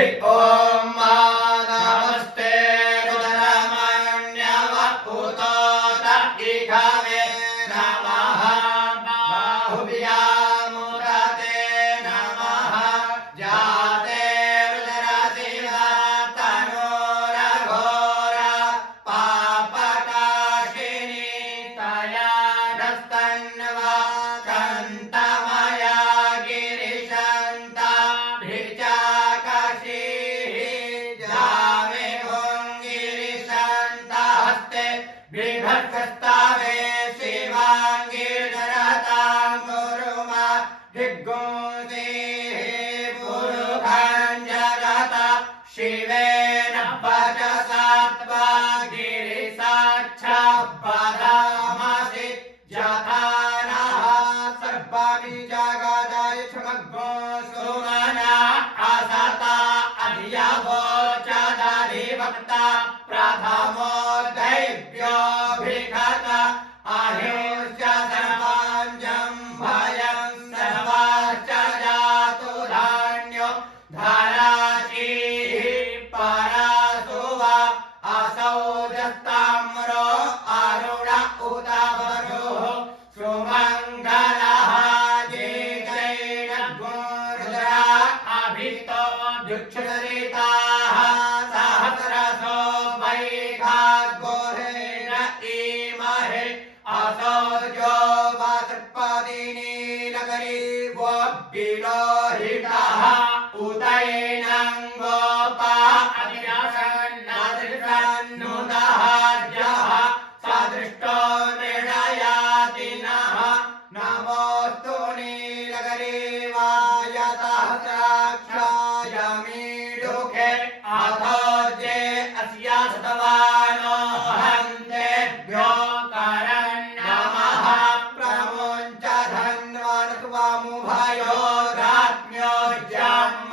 ॐ नमस्ते रुद्रमण्यव उतोत इघवे नमः बाहुभ्यामुदते नमः जाते रुद्रशिवा तनोरघोर पापकाशिनी तया नस्तन्वा कान्तमया गिरिशन्ता बिभत्स्तावे शिवाङ्गिर्जरतां गुरुमा दिग्गुंसेः पुरुषं जगत शिवेन पचसात्वा गिरिसाक्षात्पदामसि यथा नः सर्वाणि जगदयक्षमग्गो सुमना असता अधियवोचदधिवक्ता प्रथमो दैव्योऽभिघत अहिंस्य सर्वाञ्जं भयं सर्वाश्च जातु धान्यो धराचिः परासुवा असौजस्ताम्रो अरुण उत वरुः सुमङ्गलः जैनगुरुद्रा अभितो दुक्षरिताः सहस्रसो वैघागोरेण इमहे असौजो वसत्पदिनी नगरी वोऽभिलोहितः उदयनं गोपा अतिरसन्नदृशन्नुदहार्यः सदृष्टो निर्णयातिनः नमोऽस्तु नीलगरी वायतः द्राक्षायमीडुखे अथो जे अस्या सतवानो हन्तेभ्यो करन्नमः प्रमुञ्च धन्वनत्वमुभयो राज्ञो जम्म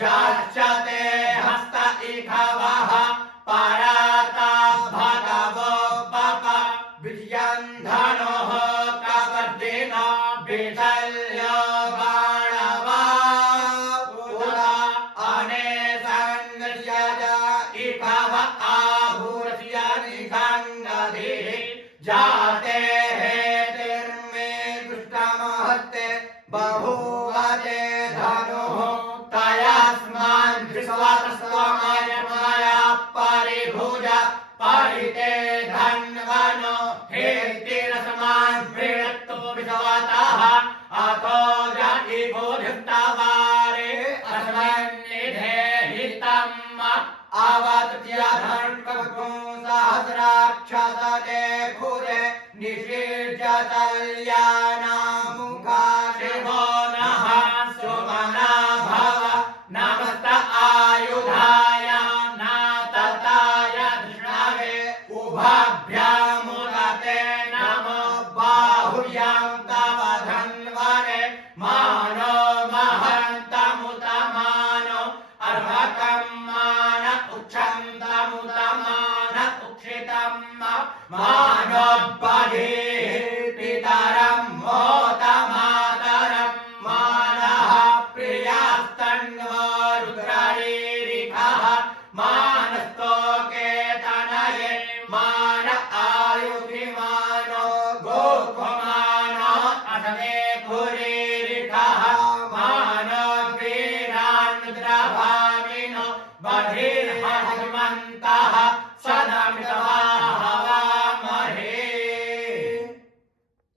जाश्चते हस्त इखवः पराता भगवो पप विजयन्धनोः कपर्दिनो विशल्यो बाणवा उदा अनेसन्नस्यज इखव आभूर्य निखङ्गधिः जाते हेतिर्मे दुष्टमहत्ते बभूवते धनुः तयास्मान् दृष्ट्वा परिभुज परिते धन्वनो हेतिरस्मान् प्रीणत्तो विषवतः अथो जटिभोधृष्टवारे अस्मन्निधे हितम् अवतृतीयधन्वगो सहस्राक्षसते भुरे निषीर्जतल्यानामुखा शिवो नः सुमना भव नमस्त आयुधाय नातताय धृष्णवे उभाभ्यामुदते नमो बाहुभ्यां तव धन्वने मानो महन्तमुतमानो अर्भकं मान उक्षन्तमुतमान उक्षितं मानोपधिः पितरं मोतमातरं मानः प्रियास्तन्वो रुद्ररीरिखः मानस्तोके तनये मान आयुधिमानो गोकुमानो अथमे कुरीरिखः मानो वीरान् रुद्रभामिनो बधिर्हनुमन्तः